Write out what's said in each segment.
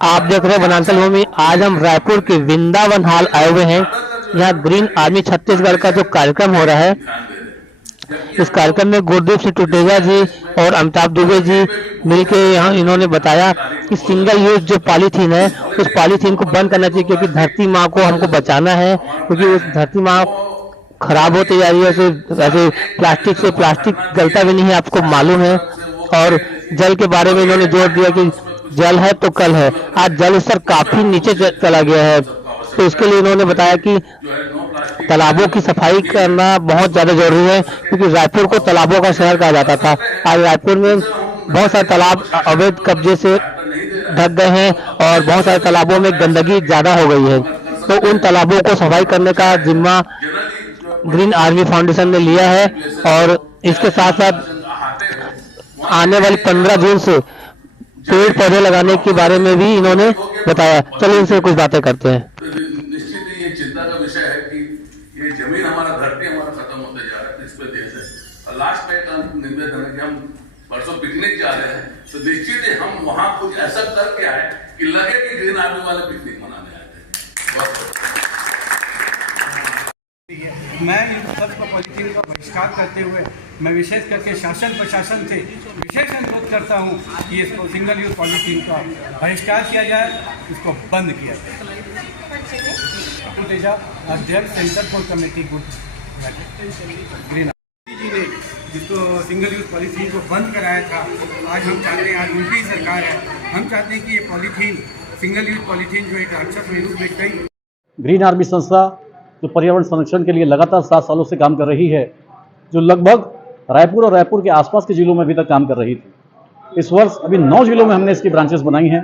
आप देख रहे हैं वनांचल भूमि। आज हम रायपुर के वृंदावन हॉल आए हुए हैं। यहाँ ग्रीन आर्मी छत्तीसगढ़ का जो कार्यक्रम हो रहा है, इस कार्यक्रम में गुरदीप सिंह टुटेजा जी और अमिताभ दुबे जी मिलके यहाँ इन्होंने बताया कि सिंगल यूज जो पॉलीथीन है, उस पॉलीथीन को बंद करना चाहिए, क्योंकि धरती माँ को हमको बचाना है। क्योंकि उस धरती माँ खराब होती जा रही है। वैसे प्लास्टिक से प्लास्टिक गलता भी नहीं है, आपको मालूम है। और जल के बारे में इन्होंने जोर दिया कि जल है तो कल है। आज जल स्तर काफी नीचे चला गया है, तो इसके लिए इन्होंने बताया कि तालाबों की सफाई करना बहुत ज्यादा जरूरी है, क्योंकि रायपुर को तालाबों का शहर कहा जाता था। आज रायपुर में बहुत सारे तालाब अवैध कब्जे से ढक गए हैं और बहुत सारे तालाबों में गंदगी ज्यादा हो गई है। तो उन तालाबों को सफाई करने का जिम्मा ग्रीन आर्मी फाउंडेशन ने लिया है। और इसके साथ साथ आने वाली 15 जून से पेड़ पौधे लगाने के बारे में भी इन्होंने बताया। चलिए इनसे कुछ बातें करते हैं। निश्चित ही ये चिंता का विषय है कि ये जमीन हमारा, धरती हमारा खत्म होते जा रहा है, इस पे देश है। और लास्ट में एक निवेदन है कि हम परसों पिकनिक जा रहे हैं, तो निश्चित ही हम वहां कुछ ऐसा करके आए कि लगे कि ग्रीन आर्मी वाले पिकनिक मनाने आए थे। मैं इन सब पॉलिथीन का बहिष्कार करते हुए मैं विशेष करके शासन प्रशासन से विशेष अनुरोध करता हूँ कि इसको सिंगल यूज पॉलिथीन का बहिष्कार किया जाए, इसको बंद किया जाए। टुटेजा अध्यक्ष centre for committee good green जी ने जिसको सिंगल यूज पॉलिथीन को बंद कराया था, आज हम चाहते हैं, आज उनकी सरकार है, हम चाहते हैं कि ये पॉलिथीन, सिंगल यूज पॉलिथीन जो एक राक्षस में रूप में कई ग्रीन आर्मी संस्था जो पर्यावरण संरक्षण के लिए लगातार 7 सालों से काम कर रही है, जो लगभग रायपुर और रायपुर के आसपास के जिलों में अभी तक काम कर रही थी। इस वर्ष अभी 9 जिलों में हमने इसकी ब्रांचेस बनाई हैं,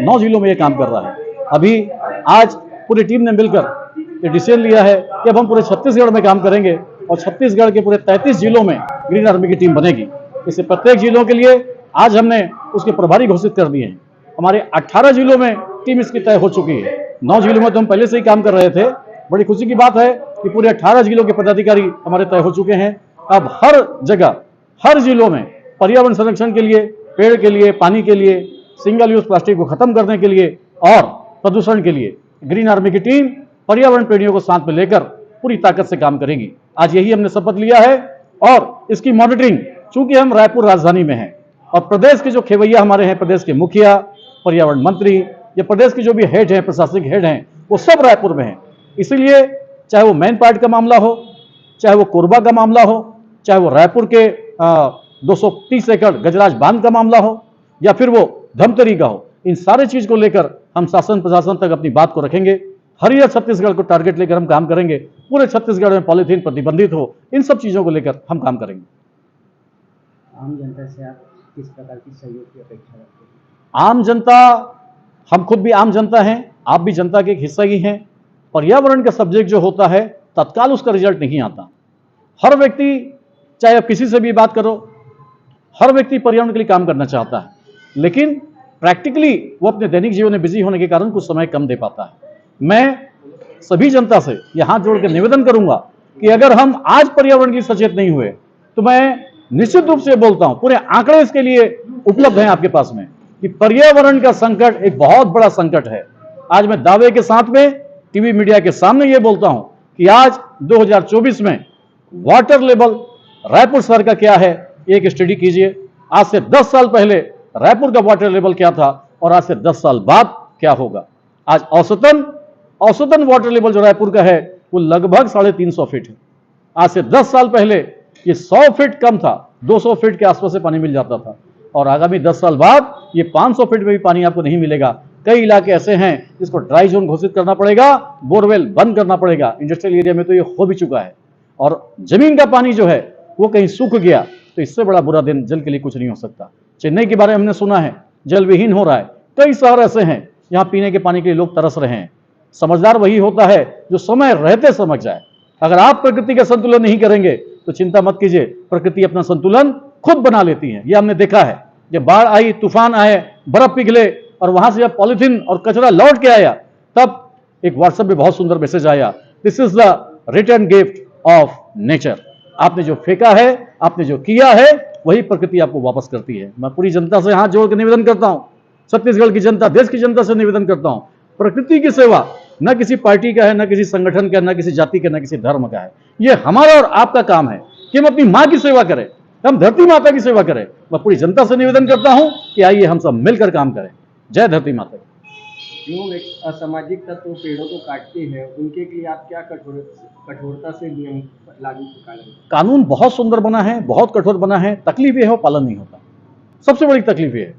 9 जिलों में ये काम कर रहा है। अभी आज पूरी टीम ने मिलकर ये डिसीजन लिया है कि अब हम पूरे छत्तीसगढ़ में काम करेंगे और छत्तीसगढ़ के पूरे 33 जिलों में ग्रीन आर्मी की टीम बनेगी। इससे प्रत्येक जिलों के लिए आज हमने उसके प्रभारी घोषित कर दिए हैं। हमारे 18 जिलों में टीम इसकी तय हो चुकी है। 9 जिलों में तो हम पहले से ही काम कर रहे थे। बड़ी खुशी की बात है कि पूरे 18 जिलों के पदाधिकारी हमारे तय हो चुके हैं। अब हर जगह, हर जिलों में पर्यावरण संरक्षण के लिए, पेड़ के लिए, पानी के लिए, सिंगल यूज प्लास्टिक को खत्म करने के लिए और प्रदूषण के लिए ग्रीन आर्मी की टीम पर्यावरण प्रेमियों को साथ में लेकर पूरी ताकत से काम करेगी। आज यही हमने शपथ लिया है और इसकी मॉनिटरिंग, चूंकि हम रायपुर राजधानी में हैं और प्रदेश के जो खेवैया हमारे हैं, प्रदेश के मुखिया, पर्यावरण मंत्री या प्रदेश के जो भी हेड हैं, प्रशासनिक हेड हैं, वो सब रायपुर में हैं। इसीलिए चाहे वो मैन पार्ट का मामला हो, चाहे वो कोरबा का मामला हो, चाहे वो रायपुर के 230 एकड़ गजराज बांध का मामला हो, या फिर वो धमतरी का हो, इन सारे चीज को लेकर हम शासन प्रशासन तक अपनी बात को रखेंगे। हरियर छत्तीसगढ़ को टारगेट लेकर हम काम करेंगे। पूरे छत्तीसगढ़ में पॉलीथीन प्रतिबंधित हो, इन सब चीजों को लेकर हम काम करेंगे। आम जनता से आप किस प्रकार की सहयोग की अपेक्षा रखते हैं? आम जनता, हम खुद भी आम जनता हैं, आप भी जनता के एक हिस्सा ही हैं। पर्यावरण का सब्जेक्ट जो होता है, तत्काल उसका रिजल्ट नहीं आता। हर व्यक्ति, चाहे आप किसी से भी बात करो, हर व्यक्ति पर्यावरण के लिए काम करना चाहता है, लेकिन प्रैक्टिकली वो अपने दैनिक जीवन में बिजी होने के कारण कुछ समय कम दे पाता है। मैं सभी जनता से ये हाथ जोड़कर निवेदन करूंगा कि अगर हम आज पर्यावरण के लिए सचेत नहीं हुए, तो मैं निश्चित रूप से बोलता हूं, पूरे आंकड़े इसके लिए उपलब्ध हैं आपके पास में, कि पर्यावरण का संकट एक बहुत बड़ा संकट है। आज मैं दावे के साथ में टीवी मीडिया के सामने ये बोलता हूं कि आज 2024 में वाटर लेवल रायपुर शहर का क्या है, एक स्टडी कीजिए। आज से 10 साल पहले रायपुर का वाटर लेवल क्या था और आज से 10 साल बाद क्या होगा। आज औसतन वाटर लेवल जो रायपुर का है वो लगभग 350 फीट है। आज से 10 साल पहले ये 100 फीट कम था, 200 फीट के आसपास से पानी मिल जाता था, और आगामी 10 साल बाद ये 500 फीट में भी पानी आपको नहीं मिलेगा। कई इलाके ऐसे हैं जिसको ड्राई जोन घोषित करना पड़ेगा, बोरवेल बंद करना पड़ेगा। इंडस्ट्रियल एरिया में तो ये हो भी चुका है, और जमीन का पानी जो है वो कहीं सूख गया तो इससे बड़ा बुरा दिन जल के लिए कुछ नहीं हो सकता। चेन्नई के बारे में हमने सुना है, जल विहीन हो रहा है। कई शहर ऐसे हैं जहां पीने के पानी के लिए लोग तरस रहे हैं। समझदार वही होता है जो समय रहते समझ जाए। अगर आप प्रकृति का संतुलन नहीं करेंगे तो चिंता मत कीजिए, प्रकृति अपना संतुलन खुद बना लेती है। यह हमने देखा है, जब बाढ़ आई, तूफान आए, बर्फ पिघले और वहां से जब पॉलिथीन और कचरा लौट के आया, तब एक व्हाट्सएप में बहुत सुंदर मैसेज आया, this is the return gift of nature. आपने जो फेंका है, आपने जो किया है, वही प्रकृति आपको वापस करती है। मैं पूरी जनता से हाथ जोड़ के निवेदन करता हूं छत्तीसगढ़ की जनता, देश की जनता से निवेदन करता हूं, प्रकृति की सेवा न किसी पार्टी का है, न किसी संगठन का, न किसी जाति का, न किसी धर्म का है। ये हमारा और आपका काम है कि हम अपनी मां की सेवा करें, हम धरती माता की सेवा करें। मैं पूरी जनता से निवेदन करता हूं कि आइए हम सब मिलकर काम करें। जय धरती माता। जो असामाजिक तत्व पेड़ों को काटते हैं उनके लिए आप क्या कठोरता से नियम लागू करेंगे? कानून बहुत सुंदर बना है, बहुत कठोर बना है, तकलीफ ये है पालन नहीं होता। सबसे बड़ी तकलीफ ये है,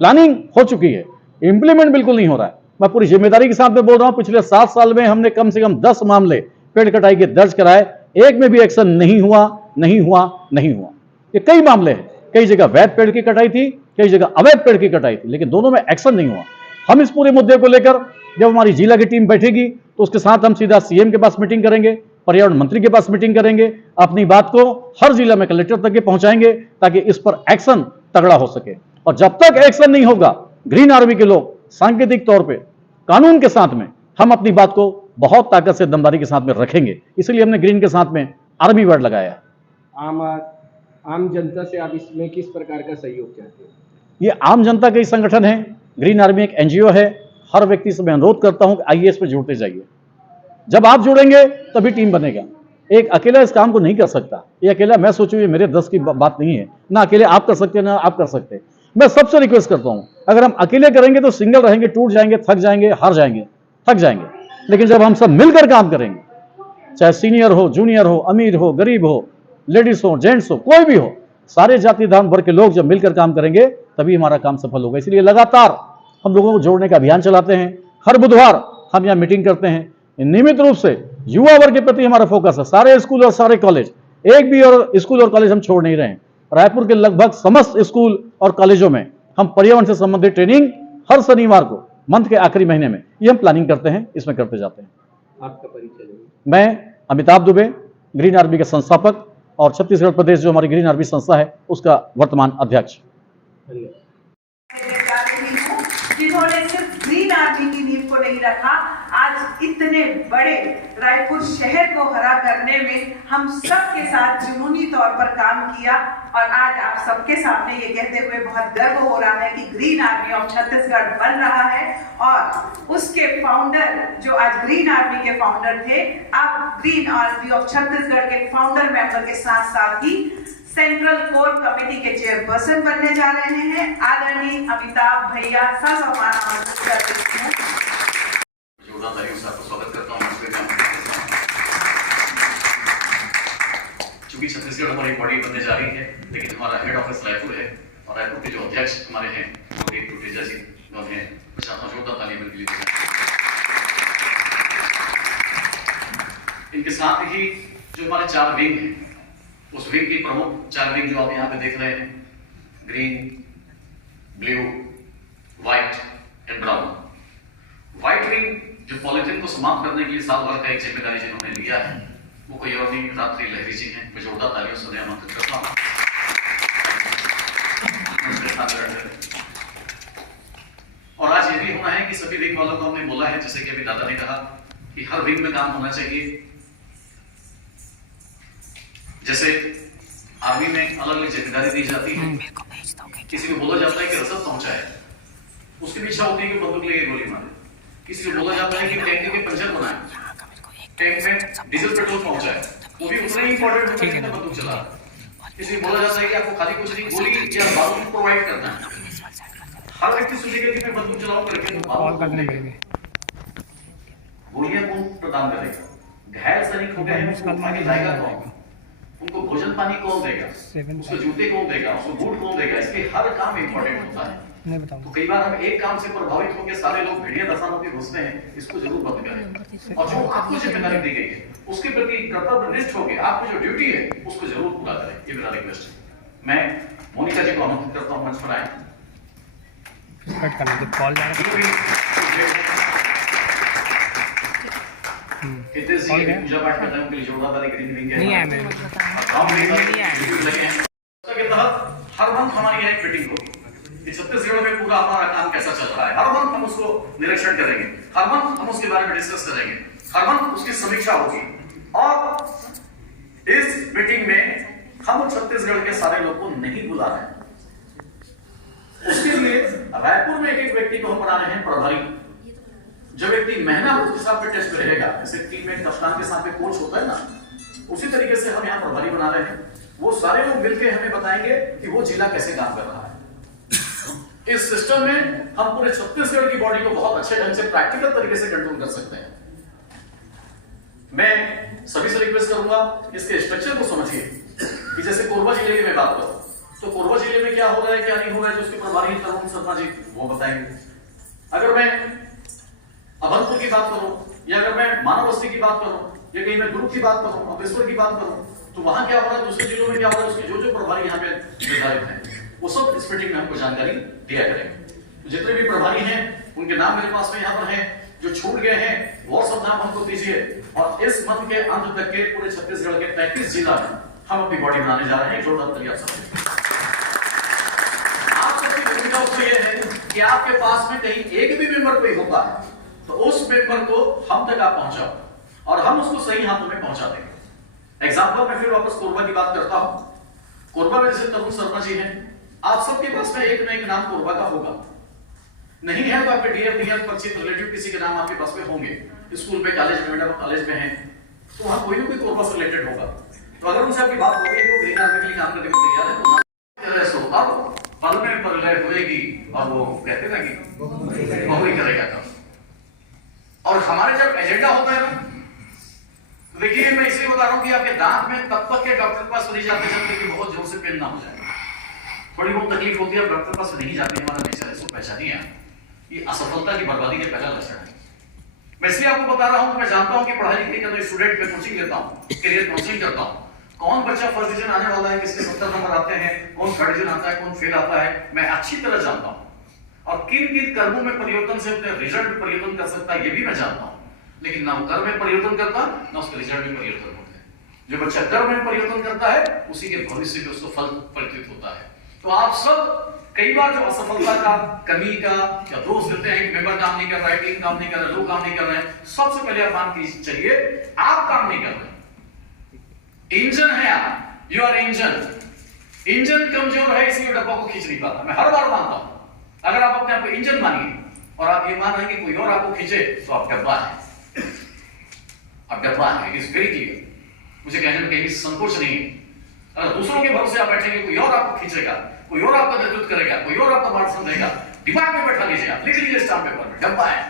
प्लानिंग हो चुकी है, इंप्लीमेंट बिल्कुल नहीं हो रहा है। मैं पूरी जिम्मेदारी के साथ में बोल रहा हूं, पिछले 7 साल में हमने कम से कम 10 मामले पेड़ कटाई के दर्ज कराए, एक में भी एक्शन नहीं हुआ, नहीं हुआ, नहीं हुआ। ये कई मामले हैं, कई जगह वैध पेड़ की कटाई थी, कई जगह अवैध पेड़ की कटाई थी, लेकिन दोनों में एक्शन नहीं हुआ। हम इस पूरे मुद्दे को लेकर जब हमारी जिला की टीम बैठेगी तो उसके साथ हम सीधा सीएम के पास मीटिंग करेंगे, पर्यावरण मंत्री के पास मीटिंग करेंगे, अपनी बात को हर जिला में कलेक्टर तक के पहुंचाएंगे ताकि इस पर एक्शन तगड़ा हो सके। और जब तक एक्शन नहीं होगा, ग्रीन आर्मी के लोग सांकेतिक तौर पे कानून के साथ में हम अपनी बात को बहुत ताकत से, दमदारी के साथ में रखेंगे। इसलिए हमने ग्रीन के साथ में आर्मी वर्ड लगाया है। आम जनता से आप इसमें किस प्रकार का सहयोग चाहते हैं? ये आम जनता का ही संगठन है, ग्रीन आर्मी एक एनजीओ है। हर व्यक्ति से मैं अनुरोध करता हूं कि आइए इस पर जुड़ते जाइए। जब आप जुड़ेंगे तभी टीम बनेगा। एक अकेला इस काम को नहीं कर सकता। ये अकेला मैं सोचूं ये मेरे दस की बात नहीं है, ना अकेले आप कर सकते हैं ना आप कर सकते। मैं सबसे रिक्वेस्ट करता हूं, अगर हम अकेले करेंगे तो सिंगल रहेंगे, टूट जाएंगे, थक जाएंगे, हार जाएंगे, थक जाएंगे। लेकिन जब हम सब मिलकर काम करेंगे, चाहे सीनियर हो, जूनियर हो, अमीर हो, गरीब हो, लेडीज हो, जेंट्स हो, कोई भी हो, सारे जाति धर्म वर्ग के लोग जब मिलकर काम करेंगे तभी हमारा काम सफल होगा। इसलिए लगातार हम लोगों को जोड़ने का अभियान चलाते हैं। हर बुधवार हम यहाँ मीटिंग करते हैं। नियमित रूप से युवा वर्ग के प्रति हमारा फोकस है। सारे स्कूल और सारे कॉलेज, एक भी और स्कूल और कॉलेज हम छोड़ नहीं रहे हैं। रायपुर के लगभग समस्त स्कूल और कॉलेजों में हम पर्यावरण से संबंधित ट्रेनिंग हर शनिवार को मंथ के आखिरी महीने में ये हम प्लानिंग करते हैं, इसमें करते जाते हैं। आपका परिचय? मैं अमिताभ दुबे, ग्रीन आर्मी के संस्थापक और छत्तीसगढ़ प्रदेश जो हमारी ग्रीन आर्मी संस्था है उसका वर्तमान अध्यक्ष। जिन्होंने सिर्फ ग्रीन आर्मी की नींव को नहीं रखा, आज इतने बड़े रायपुर शहर को हरा करने में हम सबके साथ जुनूनी तौर पर काम किया। और आज आप सबके सामने ये कहते हुए बहुत गर्व हो रहा है कि ग्रीन आर्मी ऑफ छत्तीसगढ़ बन रहा है। और उसके फाउंडर जो आज ग्रीन आर्मी के फाउंडर थे, अब ग्रीन आर्मी ऑफ छत्तीसगढ़ के फाउंडर मेंबर के साथ साथ ही सेंट्रल कोर कमेटी के चेयरपर्सन बनने जा रहे हैं। आदरणीय अमिताभ भैया ससम्मान आमंत्रित करते हैं। जोरदार तालियों से आपका स्वागत करता हूं। चूंकि छत्तीसगढ़ हमारी बॉडी बनने जा रही है, लेकिन हमारा हेड ऑफिस रायपुर है और रायपुर के जो अध्यक्ष हमारे हैं नवदीप टूटेजा जी, उन्होंने जोरदार तालियां मिल गई। इनके साथ ही जो हमारे 4 विंग हैं, उस विंग की प्रमुख 4 विंग जो आप यहाँ पे देख रहे हैं, green, blue, white and brown. White wing जो पॉलिथीन को समाप्त करने के लिए साल भर का एक जिम्मेदारी जिन्होंने लिया है, वो कोई और नहीं, रात्रि लहरी जी हैं। मैं जोरदार तालियों से उन्हें आमंत्रित करता हूँ। और आज ये भी होना है कि सभी विंग वालों को हमने बोला है, जैसे कि अभी दादा ने कहा कि हर विंग में काम होना चाहिए। जैसे आर्मी में अलग अलग जिम्मेदारी दी जाती है, किसी को बोला जाता है कि रसद पहुंचाए, उसकी भी इच्छा होती है कि बंदूक लेके गोली मारे। किसी को बोला जाता है कि टैंक के पंचर बनाए, टैंक में डीजल पेट्रोल पहुंचाए, वो भी उतना ही इंपॉर्टेंट होता है जितना बंदूक चला। किसी को बोला जाता है कि आपको खाली कुछ नहीं, गोली या बारूद प्रोवाइड करना है। हर व्यक्ति सोचेगा कि मैं बंदूक चलाऊं करके गोलियां कौन प्रदान करेगा? घायल सैनिक हो गए हैं, उसको उठा के लाएगा कौन? उनको भोजन पानी कौन देगा? उसको जूते कौन देगा? उसको बूट कौन देगा? इसके हर काम इंपॉर्टेंट होता है। तो कई बार हम एक काम से प्रभावित होकर सारे लोग भेड़िया दशा में घुसते हैं। इसको जरूर बंद करें और जो आपको जिम्मेदारी दी गई है उसके प्रति कर्तव्यनिष्ठ होकर आपकी जो ड्यूटी है उसको जरूर पूरा करें। ये मेरा रिक्वेस्ट है। मैं मोनिका जी को आमंत्रित करता हूँ मंच पर आए। पूजा पाठ करने के लिए जोरदार ग्रीन विंग के तहत हर मंथ हमारी यहाँ एक मीटिंग होगी। छत्तीसगढ़ में पूरा हमारा काम कैसा चल रहा है, हर मंथ हम उसको निरीक्षण करेंगे, हर मंथ हम उसके बारे में डिस्कस करेंगे, हर मंथ उसकी समीक्षा होगी। और इस मीटिंग में हम छत्तीसगढ़ के सारे लोग को नहीं बुला रहे हैं, उसके लिए रायपुर में एक एक व्यक्ति को हम बना रहे हैं प्रभारी। जो व्यक्ति महीना उसके साथ में टेस्ट में रहेगा, जैसे टीम में कप्तान के साथ में कोच होता है ना, उसी तरीके से हम यहाँ प्रभारी बना रहे हैं। वो सारे लोग मिलकर हमें बताएंगे कि वो जिला कैसे काम कर रहा है। इस सिस्टम में हम पूरे छत्तीसगढ़ की बॉडी को बहुत अच्छे ढंग से प्रैक्टिकल तरीके से कंट्रोल कर सकते हैं। मैं सभी से रिक्वेस्ट करूंगा इसके स्ट्रक्चर को समझिए कि जैसे कोरबा जिले की मैं बात करूं तो कोरबा जिले में क्या हो रहा है क्या नहीं हो रहा है, जो उसके प्रभारी तरुण शर्मा जी वो बताएंगे। अगर मैं अभनपुर की बात करूं या अगर मैं मानव बस्ती की बात करूं या कहीं मैं दुर्ग की बात करूं, अम्बेश्वर की बात करूं, तो वहां क्या हो रहा है, दूसरे जिलों में क्या हो रहा है, उसके जो जो प्रभारी यहाँ पे निर्धारित हैं वो सब इस मीटिंग में हमको जानकारी दिया करेंगे। तो जितने भी प्रभारी हैं उनके नाम मेरे पास में यहाँ पर हैं, जो छूट गए हैं वो सब नाम हमको दीजिए और इस मंथ के अंत तक के पूरे छत्तीसगढ़ के 35 जिला में हम अपनी बॉडी बनाने जा रहे हैं। जोरदार तालियां आप सबकी भूमिका तो ये है कि आपके पास में कहीं एक भी मेंबर कोई होता है तो उस मेंबर को हम तक आप पहुंचाओ और हम उसको सही हाथों में पहुंचा देंगे। एग्जाम्पल में फिर वापस कोरबा की बात करता हूं। कोरबा में जैसे तरुण शर्मा जी हैं, आप सबके पास में एक न एक नाम कोरबा का होगा, नहीं है तो आपके डीएफ डीएफ परिचित रिलेटिव किसी के नाम आपके पास में होंगे, स्कूल पे कॉलेज में मैडम कॉलेज में हैं तो वहां कोई ना कोई कोरबा से रिलेटेड होगा। तो अगर उनसे आपकी बात हो गई तो ग्रीन आर्मी के लिए काम करने को तैयार है तो अब पल में प्रलय होएगी और वो कहते ना कि वो ही करेगा काम। और हमारे जब एजेंडा होता है ना, देखिए मैं इसलिए बता रहा हूं कि आपके दांत में तब तक के डॉक्टर के पास नहीं जाते जब तक कि बहुत जोर से पेन ना हो जाए। थोड़ी बहुत तकलीफ होती है, डॉक्टर के पास नहीं जाते, हमारा नेचर इसको पहचानिए। ये असफलता की बर्बादी के पहला लक्षण है। मैं इसलिए आपको बता रहा हूं कि मैं जानता हूं कि पढ़ाई लिखाई करने स्टूडेंट में कोचिंग लेता हूं, करियर काउंसलिंग करता हूं, कौन बच्चा फर्स्ट डिवीजन आने वाला है, किसके 70 नंबर आते हैं, कौन थर्ड डिवीजन आता है, कौन फेल आता है, मैं अच्छी तरह जानता हूं। और किन किन कर्मों में परिवर्तन से अपने रिजल्ट में परिवर्तन कर सकता है ये भी मैं जानता हूं। लेकिन ना वो कर्म में परिवर्तन करता ना उसके रिजल्ट में परिवर्तन होता है। जो बच्चा कर्म में परिवर्तन करता है उसी के भविष्य में उसको फल परिचित होता है। तो आप सब कई बार जो असफलता का, कमी का या दोष देते हैं कि मेंबर काम नहीं कर रहा है, टीम काम नहीं कर रहा है, लोग काम नहीं कर रहे हैं, सबसे पहले आप मान कीजिए चलिए आप काम नहीं कर रहे। इंजन है आप, यू आर इंजन। इंजन कमजोर है इसलिए डब्बा को खींच नहीं पाता। मैं हर बार मानता हूं अगर आप अपने आप को इंजन मानिए और आप ये मान रहे हैं कि कोई और आपको खींचे तो आप डब्बा है, आप डब्बा है। It is very clear. मुझे कहने में कहीं संकोच नहीं है। अगर दूसरों के भरोसे आप बैठेंगे, कोई और आपको खींचेगा, कोई और आपका नेतृत्व करेगा, कोई और आपका मार्गदर्शन देगा, दिमाग में बैठा लीजिए, आप लिख लीजिए स्टाम्प पेपर में, डब्बा है।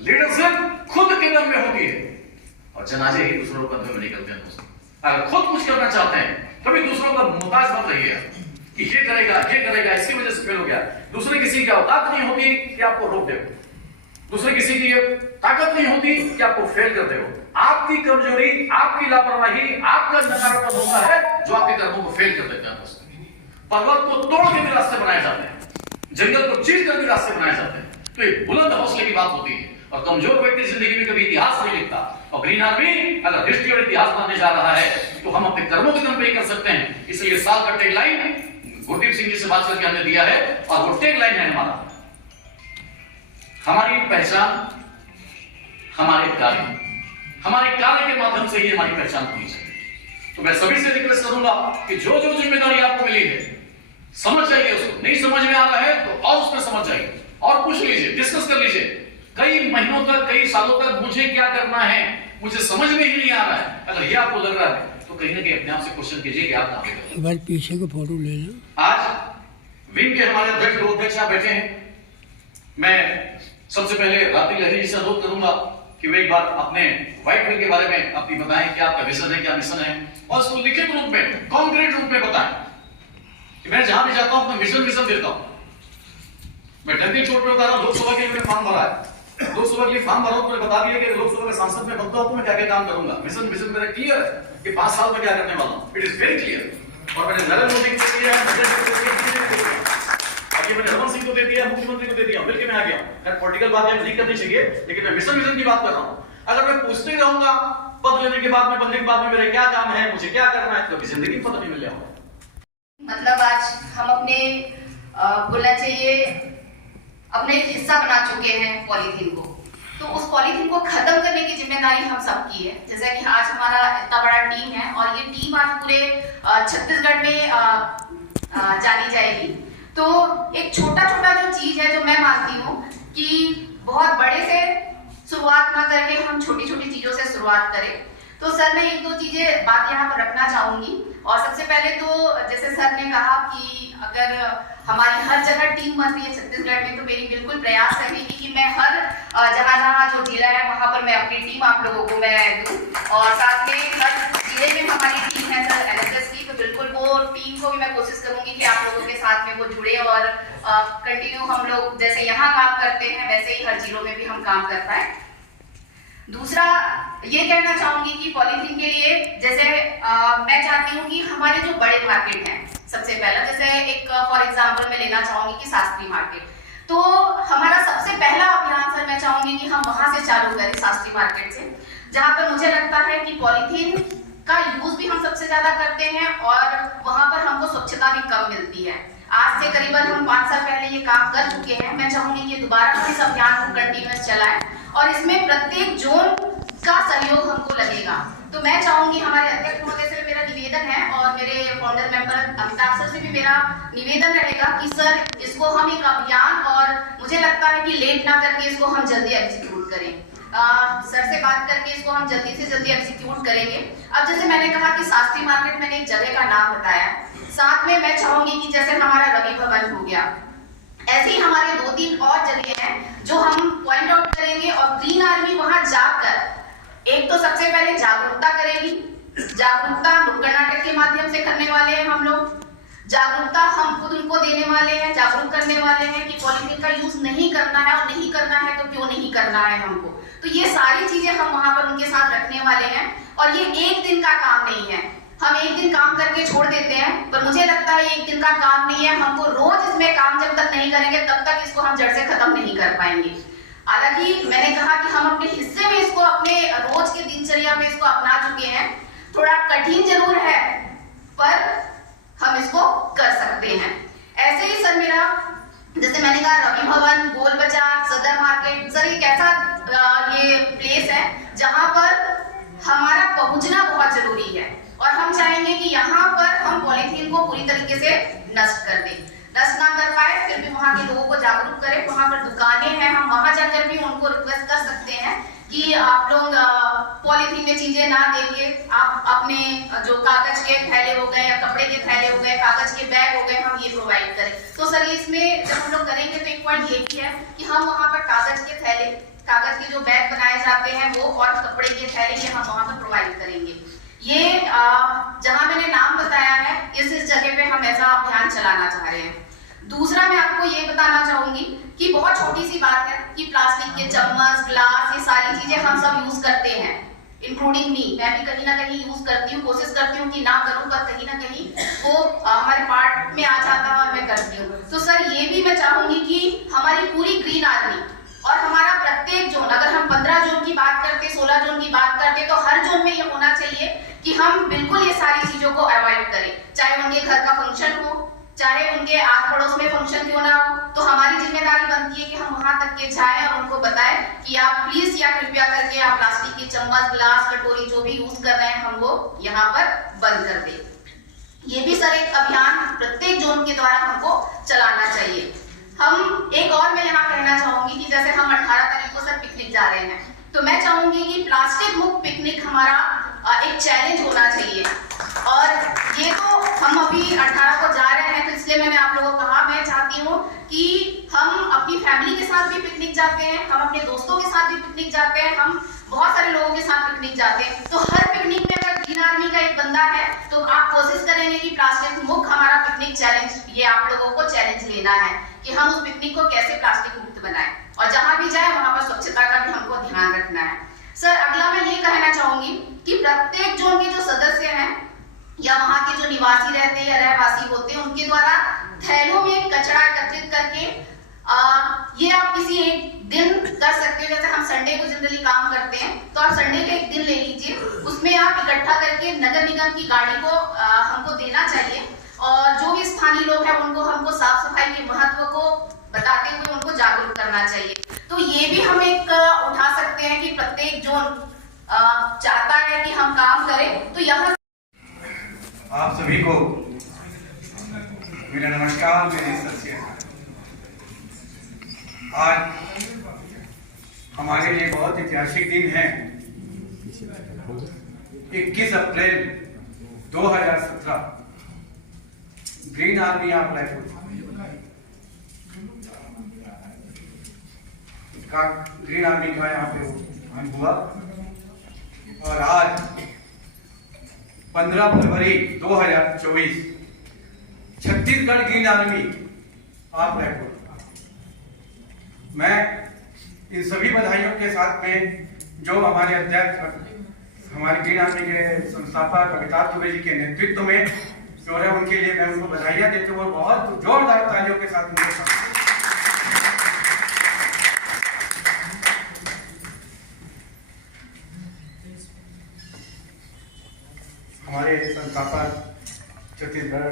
लीडरशिप खुद के दम में होती है और जनाजे ही दूसरों के दम में निकलते हैं। दोस्तों अगर खुद कुछ करना चाहते हैं तभी दूसरों का मोहताज मत रहिए कि ये करेगा इसकी वजह से फेल हो गया। दूसरे किसी की औकात नहीं होती कि आपको रोक दे, दूसरे किसी की ताकत नहीं होती कि आपको फेल कर दे। आपकी कमजोरी, आपकी लापरवाही, आपका नकारात्मक होता है जो आपके कर्मों को फेल कर देता है। दोस्तों पर्वत को तोड़ के भी रास्ते बनाए जाते हैं, जंगल को चीर कर भी रास्ते बनाए जाते हैं। तो एक बुलंद हौसले की बात होती है और कमजोर व्यक्ति जिंदगी में कभी इतिहास नहीं लिखता। और ग्रीन आर्मी अगर हिस्ट्री और इतिहास बनने जा रहा है तो हम अपने कर्मों के दम पे ही कर सकते हैं। इसलिए साल का टैगलाइन गुरदीप सिंह जी से बात करके हमने दिया है और वो टैगलाइन है हमारी पहचान हमारे कार्य के माध्यम से ही हमारी पहचान होनी चाहिए। तो मैं सभी से रिक्वेस्ट करूंगा कि जो जो जिम्मेदारी आपको मिली है समझ जाइए, उसको नहीं समझ में आ रहा है तो और उसमें समझ जाइए और पूछ लीजिए, डिस्कस कर लीजिए। कई महीनों तक, कई सालों तक मुझे क्या करना है मुझे समझ में ही नहीं आ रहा है, अगर ये आपको लग रहा है तो कहीं ना कहीं अपने आप से क्वेश्चन कीजिए कि आप कहां पे भाई पीछे को फोटो ले लो। आज विंग के हमारे अध्यक्ष उपाध्यक्ष यहाँ बैठे हैं। मैं सबसे पहले रात्रि लहरी जी से अनुरोध करूंगा कि वे एक बार अपने व्हाइट विंग के बारे में अपनी बताएं, क्या आपका विजन है, क्या मिशन है, और उसको लिखित रूप में, कॉन्क्रीट रूप में बताएं कि मैं जहां भी जाता हूं अपना मिशन देता हूं। मैं डंडी छोड़ पे बता रहा हूं, लोकसभा के लिए फॉर्म भरा है, लोकसभा के लिए फॉर्म भरा हूं तो बता दिया कि लोकसभा में सांसद में बनता हूं तो मैं क्या क्या काम करूंगा। मिशन मेरा क्लियर है कि 5 साल में क्या करने वाला हूं, इट इज वेरी क्लियर। और मैंने नरेंद्र मोदी को दिया है, आगे मैंने रमन सिंह को दे दिया, मुख्यमंत्री को दे दिया, मिलकर मैं आ गया। मैं पॉलिटिकल बात नहीं करनी चाहिए, लेकिन मैं मिशन की बात कर रहा हूं। अगर मैं पूछते रहूंगा पद लेने के बाद में, बनने के बाद में मेरे क्या काम है, मुझे क्या करना है, तो कभी जिंदगी में पता नहीं मिल जाएगा। मतलब आज हम अपने बोलना चाहिए अपने एक हिस्सा बना चुके हैं पॉलीथीन को, तो उस पॉलीथीन को खत्म करने की जिम्मेदारी हम सबकी है। जैसा कि आज हमारा इतना बड़ा टीम है और ये टीम आज पूरे छत्तीसगढ़ में जानी जाएगी। तो एक छोटा छोटा जो चीज है, जो मैं मानती हूँ कि बहुत बड़े से शुरुआत ना करके हम छोटी छोटी चीजों से शुरुआत करें। तो सर, मैं एक दो चीजें बात यहाँ पर रखना चाहूंगी। और सबसे पहले तो जैसे सर ने कहा कि अगर हमारी हर जगह टीम बन रही है छत्तीसगढ़ में, तो मेरी बिल्कुल प्रयास रहेगी कि मैं हर जगह जहाँ जो जिला है वहाँ पर मैं अपनी टीम आप लोगों को मैं दूँ। और साथ में हर जिले में हमारी टीम है सर NSS की, तो बिल्कुल वो टीम को भी मैं कोशिश करूंगी कि आप लोगों के साथ में वो जुड़े और कंटिन्यू हम लोग जैसे यहाँ काम करते हैं वैसे ही हर जिलों में भी हम काम कर पाए। दूसरा ये कहना चाहूंगी कि पॉलीथीन के लिए जैसे मैं चाहती हूँ कि हमारे जो बड़े मार्केट हैं, सबसे पहला जैसे एक फॉर एग्जांपल मैं लेना चाहूंगी कि शास्त्री मार्केट। तो हमारा सबसे पहला अभियान सर मैं चाहूंगी कि हम वहां से चालू करें, शास्त्री मार्केट से, जहां पर मुझे लगता है कि पॉलीथीन का यूज भी हम सबसे ज्यादा करते हैं और वहां पर हमको स्वच्छता भी कम मिलती है। आज से करीबन हम 5 साल पहले ये काम कर चुके हैं। मैं चाहूंगी कि दोबारा हम इस अभियान को कंटिन्यूअस चलाएं और इसमें प्रत्येक जोन का सहयोग हमको लगेगा। तो मैं चाहूंगी, हमारे अध्यक्ष महोदय से मेरा निवेदन है और मेरे फाउंडर मेंबर अमिताभ सर से भी मेरा निवेदन रहेगा कि सर इसको हम एक अभियान, और मुझे लगता है कि लेट ना करके इसको हम जल्दी एग्जीक्यूट करें। सर से बात करके इसको हम जल्दी से जल्दी एग्जीक्यूट करेंगे। अब जैसे मैंने कहा कि शास्त्री मार्केट, मैंने एक जगह का नाम बताया, साथ में मैं चाहूंगी कि जैसे हमारा रवि भवन हो गया, ऐसे ही हमारे 2-3 और जगह हैं जो हम पॉइंट आउट करेंगे। और ग्रीन आर्मी वहां जाकर एक तो सबसे पहले जागरूकता करेगी। जागरूकता नुक्कड़ नाटक के माध्यम से करने वाले हैं हम लोग। जागरूकता हम खुद उनको देने वाले हैं, जागरूक करने वाले हैं कि पॉलीथीन का यूज नहीं करना है, और नहीं करना है तो क्यों नहीं करना है हमको। तो ये सारी चीजें हम वहां पर उनके साथ रखने वाले हैं। और ये एक दिन का काम नहीं है, हम एक दिन काम करके छोड़ देते हैं, पर मुझे लगता है एक दिन का काम नहीं है। हमको रोज इसमें काम जब तक नहीं करेंगे तब तक इसको हम जड़ से खत्म नहीं कर पाएंगे। हालांकि मैंने कहा कि हम अपने हिस्से में इसको, अपने रोज के दिनचर्या में इसको अपना चुके हैं। थोड़ा कठिन जरूर है पर हम इसको कर सकते हैं। ऐसे ही सर मेरा जैसे मैंने कहा रवि भवन, गोल बाजार, सदर मार्केट, सर एक ऐसा ये प्लेस है जहां पर हमारा पहुंचना बहुत जरूरी है। और हम चाहेंगे कि यहाँ पर हम पॉलीथीन को पूरी तरीके से नष्ट कर दें। नष्ट ना कर पाए फिर भी वहाँ के लोगों को जागरूक करें। वहाँ पर दुकानें हैं, हम वहाँ जाकर भी उनको रिक्वेस्ट कर सकते हैं कि आप लोग पॉलीथीन में चीजें ना देंगे, आप अपने जो कागज के थैले हो गए या कपड़े के थैले हो गए, कागज के बैग हो गए, हम ये प्रोवाइड करें। तो सर इसमें जब हम लोग करेंगे तो एक पॉइंट ये भी है कि हम वहाँ पर कागज के थैले, कागज के जो बैग बनाए जाते हैं वो, और कपड़े के थैले ये हम वहाँ पर प्रोवाइड करेंगे। ये जहां मैंने नाम बताया है इस जगह पे हम ऐसा अभियान चलाना चाह रहे हैं। दूसरा मैं आपको ये बताना चाहूंगी कि बहुत छोटी सी बात है कि प्लास्टिक के चम्मच, ग्लास, ये सारी चीजें हम सब यूज करते हैं, इंक्लूडिंग मी। मैं भी कहीं ना कहीं यूज करती हूँ, कोशिश करती हूँ कि ना करूँ, पर कहीं ना कहीं वो हमारे पार्ट में आ जाता है और मैं करती हूँ। तो सर ये भी मैं चाहूंगी कि हमारी पूरी ग्रीन आर्मी और हमारा प्रत्येक जोन, अगर हम 15 जोन की बात करते, 16 जोन की बात करते, तो हर जोन में ये होना चाहिए कि हम बिल्कुल ये सारी चीजों को अवॉइड करें। चाहे उनके घर का फंक्शन हो, चाहे उनके आस पड़ोस में फंक्शन क्यों ना हो, तो हमारी जिम्मेदारी बनती है कि हम वहां तक के जाएं और उनको बताएं कि आप प्लीज या कृपया करके आप प्लास्टिक की चम्मच, ग्लास, कटोरी जो भी यूज कर रहे हैं हम वो यहाँ पर बंद कर दें। ये भी सर एक अभियान प्रत्येक जोन के द्वारा हमको चलाना चाहिए। हम एक और मैं यहाँ कहना चाहूंगी कि जैसे हम 18 तारीख को सर पिकनिक जा रहे हैं, तो मैं चाहूंगी कि प्लास्टिक मुक्त पिकनिक हमारा एक चैलेंज होना चाहिए। और ये तो हम अभी 18 को जा रहे हैं, तो इसलिए मैंने आप लोगों को कहा, मैं चाहती हूँ कि हम अपनी फैमिली के साथ भी पिकनिक जाते हैं, हम अपने दोस्तों के साथ भी पिकनिक जाते हैं, हम बहुत सारे लोगों के साथ पिकनिक जाते हैं। तो हर पिकनिक में अगर ग्रीन आर्मी का एक बंदा है तो आप कोशिश करेंगे कि प्लास्टिक मुक्त हमारा पिकनिक चैलेंज, ये आप लोगों को चैलेंज लेना है कि हम उस पिकनिक को कैसे प्लास्टिक मुक्त बनाएं, और जहां भी जाए वहां पर स्वच्छता का भी हमको ध्यान रखना है। सर अगला मैं ये कहना चाहूंगी कि प्रत्येक जोन के जो सदस्य हैं या वहां के जो निवासी रहते हैं या रहवासी होते हैं, उनके द्वारा थैलों में कचरा एकत्रित करके ये आप किसी एक दिन कर सकते हो। जैसे हम संडे को जनरली काम करते हैं, तो आप संडे का एक दिन ले लीजिए, उसमें आप इकट्ठा करके नगर निगम की गाड़ी को हमको देना चाहिए, और जो भी स्थानीय लोग हैं उनको हमको साफ सफाई के महत्व को बताते हुए उनको जागरूक करना चाहिए। तो ये भी हम एक उठा सकते हैं कि प्रत्येक जोन चाहता है कि हम काम करें। तो यहाँ आप सभी को मेरा नमस्कार, मेरी सत श्री अकाल। आज हमारे लिए बहुत ऐतिहासिक दिन है। 21 अप्रैल 2017 ग्रीन आर्मी ऑफ रायपुर का ग्रीन आर्मी का यहाँ पे हुआ और आज 15 फरवरी 2024 Chhattisgarh green army of Raipur. मैं इन सभी बधाइयों के साथ में जो हमारे अध्यक्ष हमारे ग्रीन आर्मी के संस्थापक अमिताभ दुबे जी के नेतृत्व में जो है उनके लिए मैं उनको बधाइयां देते हुए बहुत जोरदार तालियों के साथ उनके साथ हमारे संस्थापक छत्तीसगढ़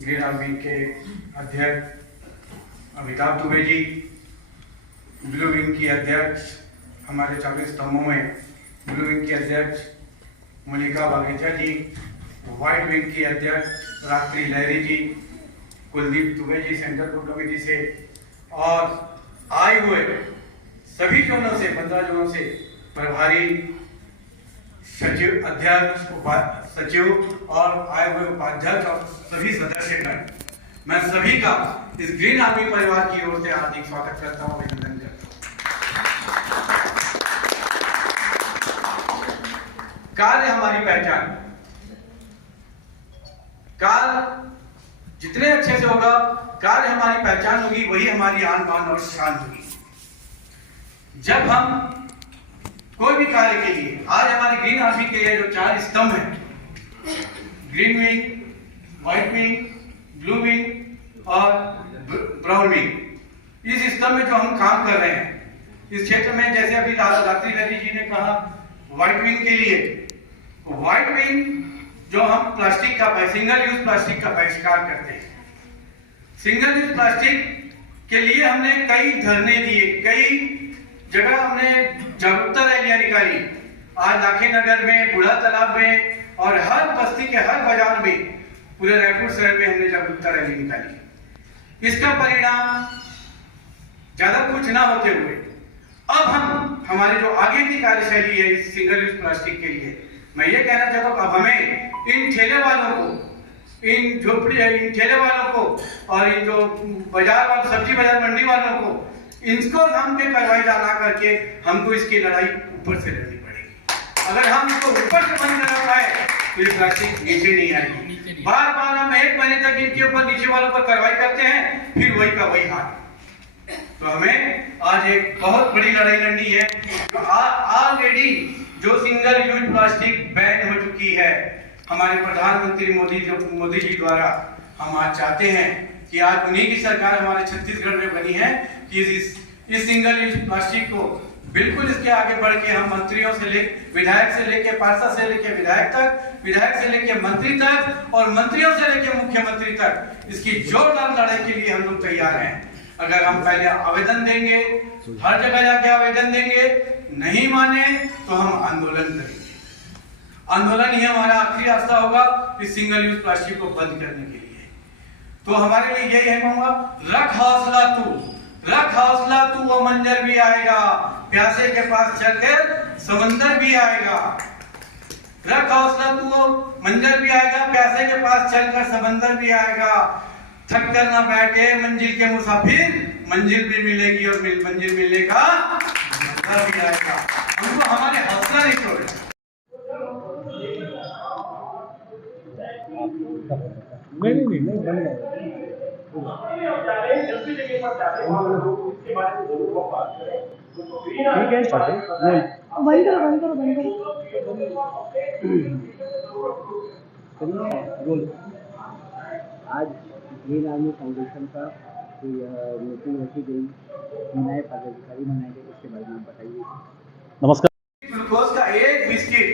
ग्रीन आर्मी के अध्यक्ष अमिताभ दुबे जी, ब्लू विंग की अध्यक्ष हमारे 40 स्तंभों में ब्लू विंग की अध्यक्ष मोनिका बागेचा जी, व्हाइट विंग की अध्यक्ष रात्रि लहरी जी, Kuldeep Dubey ji central core committee से और आए हुए सभी जोनों से 15 जोनों से प्रभारी सचिव, अध्यक्ष, सचिव और आए हुए उपाध्यक्ष और सभी सदस्यगण, मैं सभी का इस ग्रीन आर्मी परिवार की ओर से हार्दिक स्वागत करता हूं, अभिनंदन करता हूं। कार्य हमारी पहचान, कार्य जितने अच्छे से होगा, कार्य हमारी पहचान होगी, वही हमारी आन बान और शान होगी। जब हम कोई भी कार्य के लिए, आज हमारे ग्रीन आर्मी के लिए जो 4 स्तंभ हैं, green wing, white wing, blue wing और ब्राउन विंग, इस स्तंभ में जो हम काम कर रहे हैं इस क्षेत्र में, जैसे अभी रात्रि लहरी जी ने कहा व्हाइट विंग के लिए, व्हाइट विंग जो हम प्लास्टिक का सिंगल यूज प्लास्टिक का बहिष्कार करते हैं। सिंगल यूज प्लास्टिक के लिए हमने कई धरने दिए, कई जगह हमने जागरूकता रैलियां निकाली। आज लाखे नगर में, बूढ़ा तालाब में और हर बस्ती के हर बाजार में, पूरे रायपुर शहर में हमने जागरूकता रैली निकाली। इसका परिणाम ज्यादा कुछ ना होते हुए अब हम हमारे जो आगे की कार्यशैली है इस सिंगल यूज प्लास्टिक के लिए, मैं ये कहना चाहता हूँ, अब हमें इन ठेले वालों को, इन झोपड़ी इन ठेले वालों को और इन जो बाजार वालों, सब्जी बाजार मंडी वालों को, इनको हम पे कार्रवाई डाला करके हमको इसकी लड़ाई ऊपर से लड़नी पड़ेगी। अगर हम इसको ऊपर से बंद कर पाए तो ये प्लास्टिक नीचे नहीं आएगी। बार बार हम 1 महीने तक इनके ऊपर, नीचे वालों पर कार्रवाई करते हैं, फिर वही का वही हाल। तो हमें आज एक बहुत बड़ी लड़ाई लड़नी है। ऑलरेडी जो सिंगल यूज प्लास्टिक बैन हो चुकी है, हमारे प्रधानमंत्री मोदी जी द्वारा, हम आज चाहते हैं कि आज उन्हीं की सरकार हमारे छत्तीसगढ़ में बनी है कि इस सिंगल यूज प्लास्टिक को बिल्कुल इसके आगे बढ़ के हम मंत्रियों से विधायक से लेके पार्षद से लेके विधायक तक, विधायक से लेके मंत्री तक और मंत्रियों से लेके मुख्यमंत्री तक इसकी जोरदार लड़ाई के लिए हम लोग तैयार हैं। अगर हम पहले आवेदन देंगे, हर जगह जाके आवेदन देंगे, नहीं माने तो हम आंदोलन करेंगे। आंदोलन ही हमारा आखिरी रास्ता होगा इस सिंगल यूज प्लास्टिक को बंद करने के लिए। तो हमारे लिए यही है, कहूंगा, रख हौसला तू, रख हौसला तू, वो मंजर भी आएगा, प्यासे के पास चलकर समंदर भी आएगा। रख हौसला तू, वो मंजर भी आएगा, प्यासे के पास चलकर समंदर भी आएगा। थक कर ना बैठे मंजिल के मुसाफिर, मंजिल भी मिलेगी और मंजिल मिलने का मजा भी आएगा। हमको हमारे हौसला नहीं छोड़ना। आज ग्रीन आर्मी फाउंडेशन का मीटिंग रखी गई, नए पदाधिकारी बनाए गए, इसके बारे में बताइए। नमस्कार। ग्लूकोज का एक बिस्किट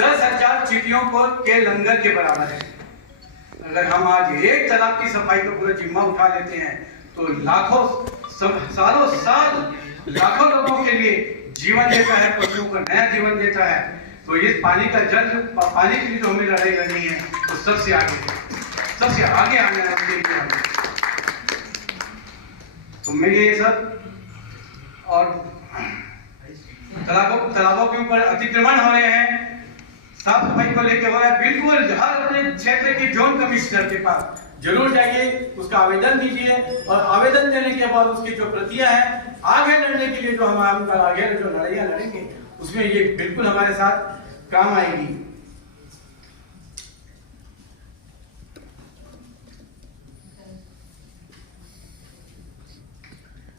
10,000 चींटियों को के लंगर के बराबर है। अगर हम आज एक तालाब की सफाई का पूरा जिम्मा उठा लेते हैं तो लाखों सालों साल लाखों लोगों के लिए जीवन देता है, पशुओं को नया जीवन देता है। तो इस पानी के लिए जो हमें लड़ाई लड़नी है वो सबसे आगे है। सबसे आगे आ जाना चाहिए। तो मैं ये सब और तालाबों के ऊपर अतिक्रमण हो रहे हैं, साफ सफाई को लेकर हो रहा है, बिल्कुल हर अपने क्षेत्र के जोन कमिश्नर के पास जरूर जाइए, उसका आवेदन दीजिए और आवेदन देने के बाद उसकी जो प्रतियां हैं आगे लड़ने के लिए जो हम आगे जो लड़ाइयां लड़ेंगे उसमें ये बिल्कुल हमारे साथ काम आएगी।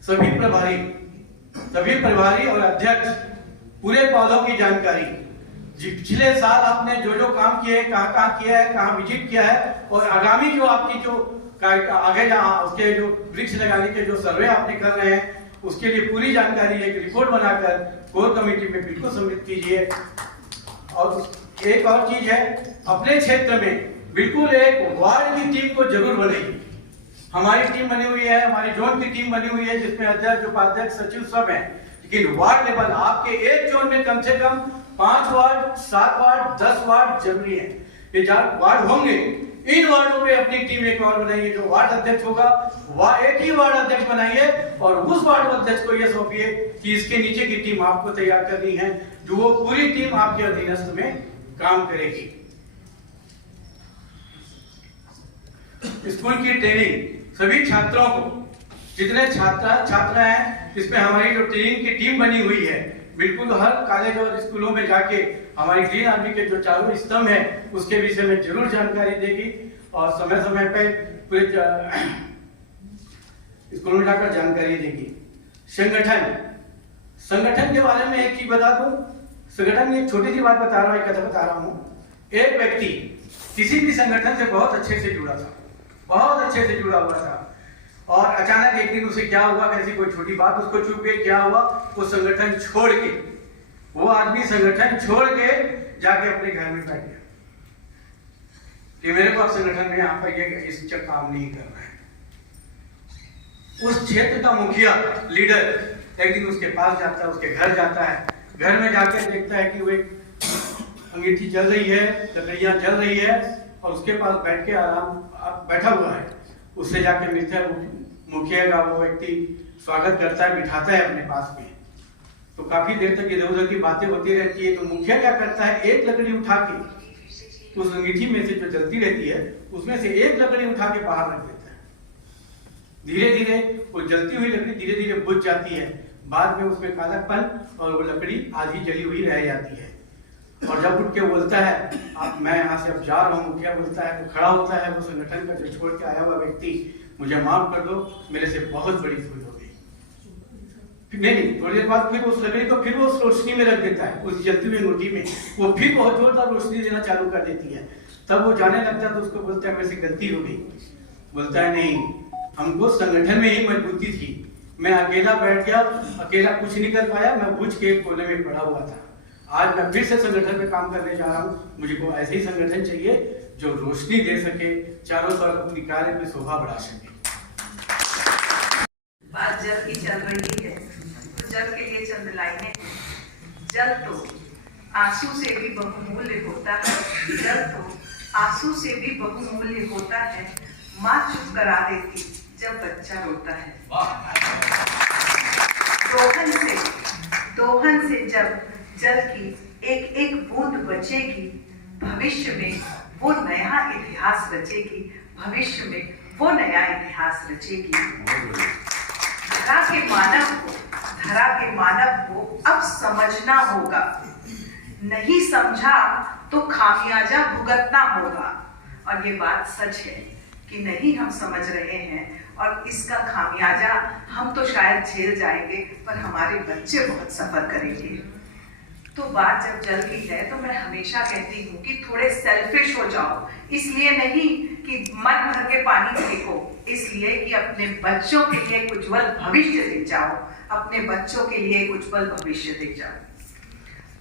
सभी प्रभारी और अध्यक्ष पूरे पौधों की जानकारी, पिछले साल आपने जो काम किए, कहाँ किया है, कहाँ विजिट किया है और आगामी जो आपकी जो आगे उसके जो वृक्ष लगाने के जो सर्वे आपने कर रहे हैं उसके लिए पूरी जानकारी एक रिपोर्ट बनाकर कोर कमेटी में बिल्कुल सबमिट कीजिए। और एक और चीज है, अपने क्षेत्र में बिल्कुल एक वार्ड की टीम को जरूर बनाइए। हमारी टीम बनी हुई है, हमारी जोन की टीम बनी हुई है जिसमें अध्यक्ष, उपाध्यक्ष, सचिव सब हैं, लेकिन वार्ड लेवल आपके एक जोन में कम से कम 5 वार्ड, 7 वार्ड, 10 वार्ड जरूरी है। ये 4 वार्ड होंगे, इन वार्डों पे अपनी टीम एक और बनाइए। जो वार्ड अध्यक्ष होगा वह एक ही वार्ड अध्यक्ष बनाइए और उस वार्ड अध्यक्ष को यह सौंपिए कि इसके नीचे की टीम आपको तैयार करनी है, जो वो पूरी टीम आपके अधीनस्थ में काम करेगी। स्कूल की ट्रेनिंग सभी छात्रों को, जितने छात्र हैं, इसमें हमारी जो ट्रेनिंग की टीम बनी हुई है, बिल्कुल हर कॉलेज और स्कूलों में जाके हमारी ग्रीन आर्मी के जो चारों स्तंभ है उसके विषय में जरूर जानकारी देगी और समय समय पे पूरे स्कूलों में जाकर जानकारी देगी। संगठन के बारे में एक चीज बता दूं, संगठन में एक छोटी सी बात बता रहा हूँ, एक कथा बता रहा हूँ। एक व्यक्ति किसी भी संगठन से बहुत अच्छे से जुड़ा था, बहुत अच्छे से जुड़ा हुआ था और अचानक एक दिन उसे क्या हुआ, कैसी कोई छोटी बात उसको चुप गई, क्या हुआ, वो संगठन छोड़ के, वो आदमी संगठन छोड़ के जाके अपने घर में बैठ गया कि मेरे को अब संगठन में यहाँ पर ये इस काम नहीं करना है। उस क्षेत्र का मुखिया, लीडर एक दिन उसके पास जाता है, उसके घर जाता है, घर में जाकर देखता है कि वो एक अंगीठी जल रही है, लकड़ियां जल रही है और उसके पास बैठ के बैठा हुआ है। उससे जाके मिलता है, मुखिया का वो व्यक्ति स्वागत करता है, बिठाता है अपने पास में। तो काफी देर तक इधर उधर की बातें होती रहती है। तो मुखिया क्या करता है, एक लकड़ी उठा के उस अंगीठी में से जो जलती रहती है उसमें से एक लकड़ी उठा के बाहर रख देता है। धीरे धीरे वो जलती हुई लकड़ी धीरे धीरे बुझ जाती है, बाद में उसमें कालापन और वो लकड़ी आधी जली हुई रह जाती है। और जब उठ के बोलता है, अब मैं यहाँ से अब जा रहा हूँ, मुखिया बोलता है, तो खड़ा होता है वो संगठन का जो छोड़ के आया हुआ व्यक्ति, मुझे माफ कर दो, मेरे से बहुत बड़ी भूल हो गई। नहीं, थोड़ी देर बाद फिर उस लकड़ी को फिर वो उस रोशनी में रख देता है, उस जलती हुई अंगूठी में, वो फिर बहुत जोरदार रोशनी देना चालू कर देती है। तब वो जाने लगता है तो उसको बोलता है मेरे से गलती हो गई। बोलता है नहीं, हमको संगठन में ही मजबूती थी, मैं अकेला बैठ गया, अकेला कुछ नहीं कर पाया, मैं बुझ के कोने में पड़ा हुआ था। आज मैं फिर से संगठन में काम करने जा रहा हूँ, मुझे को ऐसे ही संगठन चाहिए जो रोशनी दे सके, चारों तरफ अपनी कार्य में शोभा बढ़ा सके। बात जल की चल रही है तो जल के लिए चंद लाइनें। जल तो आंसू से भी बहुमूल्य होता है, जल तो आंसू से भी बहुमूल्य होता है, माँ चुप करा देती जब बच्चा रोता है। दोहन से जब जल की एक एक बूंद बचेगी, भविष्य में वो नया इतिहास रचेगी, भविष्य में वो नया इतिहास रचेगी। धरा के मानव को अब समझना होगा, नहीं समझा तो खामियाजा भुगतना होगा। और ये बात सच है कि नहीं हम समझ रहे हैं और इसका खामियाजा हम तो शायद झेल जाएंगे, पर हमारे बच्चे बहुत सफर करेंगे। तो बात जब जल की है तो मैं हमेशा कहती हूँ कि थोड़े सेल्फिश हो जाओ, इसलिए नहीं कि मन भर के पानी फेंको, इसलिए कि अपने बच्चों के लिए एक उज्जवल भविष्य दे जाओ, अपने बच्चों के लिए एक उज्जवल भविष्य दे जाओ।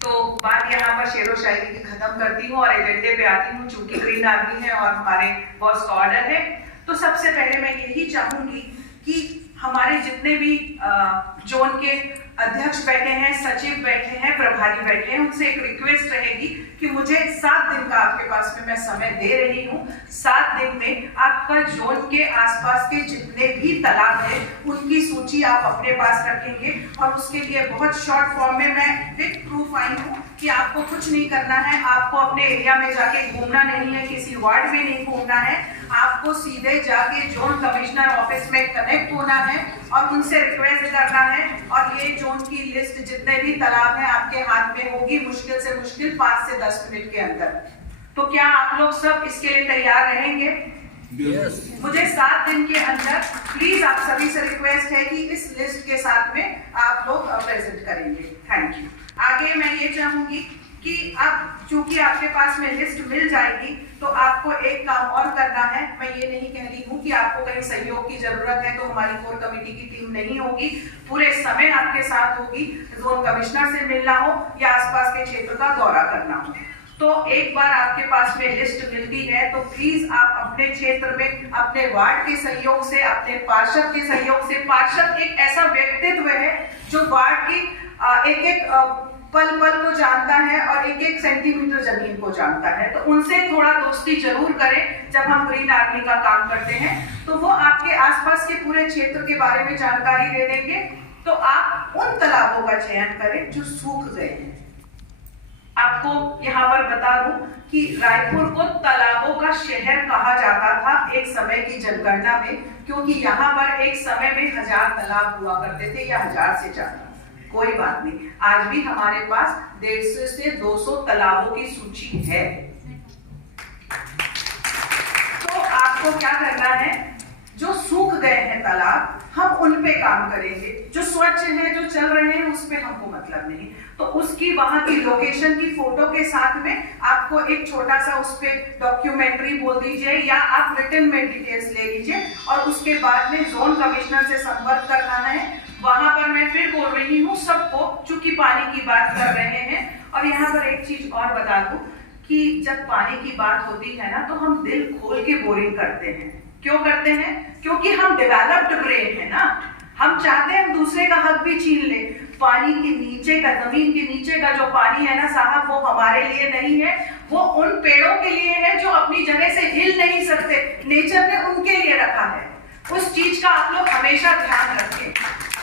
तो बात यहाँ पर शेरो शायरी की खत्म करती हूँ और एजेंडे पे आती हूँ। चूंकि ग्रीन आर्मी है और हमारे बॉस का ऑर्डर है, तो सबसे पहले मैं यही चाहूंगी कि हमारे जितने भी जोन के अध्यक्ष बैठे हैं, सचिव बैठे हैं, प्रभारी बैठे हैं, उनसे एक रिक्वेस्ट रहेगी कि मुझे 7 दिन का आपके पास में मैं समय दे रही हूँ। 7 दिन में आपका जोन के आसपास के जितने भी तालाब हैं उनकी सूची आप अपने पास रखेंगे और उसके लिए बहुत शॉर्ट फॉर्म में मैं विद प्रूफ आई हूँ कि आपको कुछ नहीं करना है, आपको अपने एरिया में जाके घूमना नहीं है, किसी वार्ड में नहीं घूमना है, आपको सीधे जाके जोन कमिश्नर ऑफिस में कनेक्ट होना है और उनसे रिक्वेस्ट करना है और ये जोन की लिस्ट जितने भी तालाब हैं आपके हाथ में होगी मुश्किल से मुश्किल 5 से 10 मिनट के अंदर। तो क्या आप लोग सब इसके लिए तैयार रहेंगे? मुझे 7 दिन के अंदर प्लीज आप सभी से रिक्वेस्ट है कि इस लिस्ट के साथ में आप लोग प्रेजेंट करेंगे। Thank you. आगे मैं ये चाहूंगी कि अब चूंकि आपके पास में लिस्ट मिल जाएगी तो आपको एक काम और करना है। मैं ये नहीं कह रही हूँ कि आपको कहीं सहयोग की जरूरत है तो हमारी कोर कमेटी की टीम नहीं होगी, पूरे समय आपके साथ होगी। जोन कमिश्नर से मिलना हो या आसपास के क्षेत्र का दौरा करना हो, तो एक बार आपके पास में लिस्ट मिलती है तो प्लीज आप अपने क्षेत्र में अपने वार्ड के सहयोग से, अपने पार्षद के सहयोग से, पार्षद एक ऐसा व्यक्तित्व है जो वार्ड की एक एक पल पल को जानता है और एक एक सेंटीमीटर जमीन को जानता है, तो उनसे थोड़ा दोस्ती जरूर करें। जब हम ग्रीन आर्मी का काम करते हैं तो वो आपके आसपास के पूरे क्षेत्र के बारे में जानकारी दे देंगे। तो आप उन तालाबों का चयन करें जो सूख गए हैं। आपको यहाँ पर बता दूं कि रायपुर को तालाबों का शहर कहा जाता था एक समय की जनगणना में, क्योंकि यहाँ पर एक समय में 1000 तालाब हुआ करते थे या 1000 से ज्यादा। कोई बात नहीं, आज भी हमारे पास 150 से 200 तालाबों की सूची है। तो आपको क्या करना है, जो सूख गए हैं तालाब हम उन पे काम करेंगे, जो स्वच्छ हैं, जो चल रहे हैं उस पे हमको मतलब नहीं। तो उसकी वहां की लोकेशन की फोटो के साथ में आपको एक छोटा सा उस पे डॉक्यूमेंट्री बोल दीजिए या आप रिटन में डिटेल्स ले लीजिए और उसके बाद में जोन कमिश्नर से संपर्क करना है। वहां पर मैं फिर बोल रही हूँ सबको, चूंकि पानी की बात कर रहे हैं। और यहाँ पर एक चीज और बता दूं कि जब पानी की बात होती है ना तो हम दिल खोल के बोरिंग करते हैं। क्यों करते हैं? क्योंकि हम डेवलप्ड ब्रेन है ना, हम चाहते हैं दूसरे का हक भी छीन ले। पानी के नीचे का, जमीन के नीचे का जो पानी है ना साहब, वो हमारे लिए नहीं है, वो उन पेड़ों के लिए है जो अपनी जगह से हिल नहीं सकते, नेचर ने उनके लिए रखा है। उस चीज का आप लोग हमेशा ध्यान रखें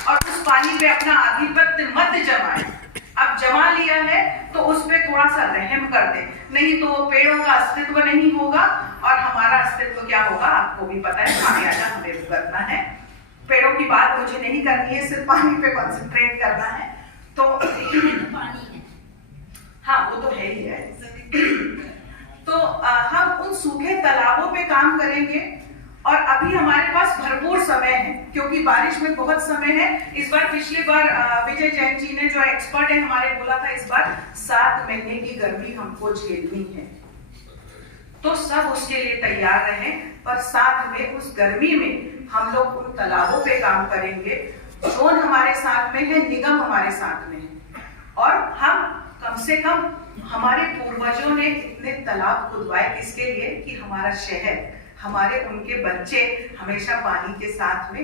और उस पानी पे अपना आधिपत्य मत जमाएं। अब जमा लिया है तो उस पे थोड़ा सा रहम कर दे, नहीं तो पेड़ों का अस्तित्व नहीं होगा और हमारा अस्तित्व क्या होगा आपको भी पता है, खामियाजा हमें भुगतना है। पेड़ों की बात मुझे नहीं करनी है, सिर्फ पानी पे कंसंट्रेट करना है। तो पानी है, हाँ वो तो है ही है। तो हम उन सूखे तालाबों पे काम करेंगे और अभी हमारे पास भरपूर समय है क्योंकि बारिश में बहुत समय है। इस बार, पिछली बार विजय जैन जी ने जो एक्सपर्ट है हमारे बोला था इस बार 7 महीने की गर्मी हमको झेलनी है, तो सब उसके लिए तैयार रहें। पर साथ में उस गर्मी में हम लोग उन तालाबों पे काम करेंगे। जोन हमारे साथ में है, निगम हमारे साथ में है और हम कम से कम, हमारे पूर्वजों ने इतने तालाब खुदवाए किसके लिए कि हमारा शहर, हमारे उनके बच्चे हमेशा पानी के साथ में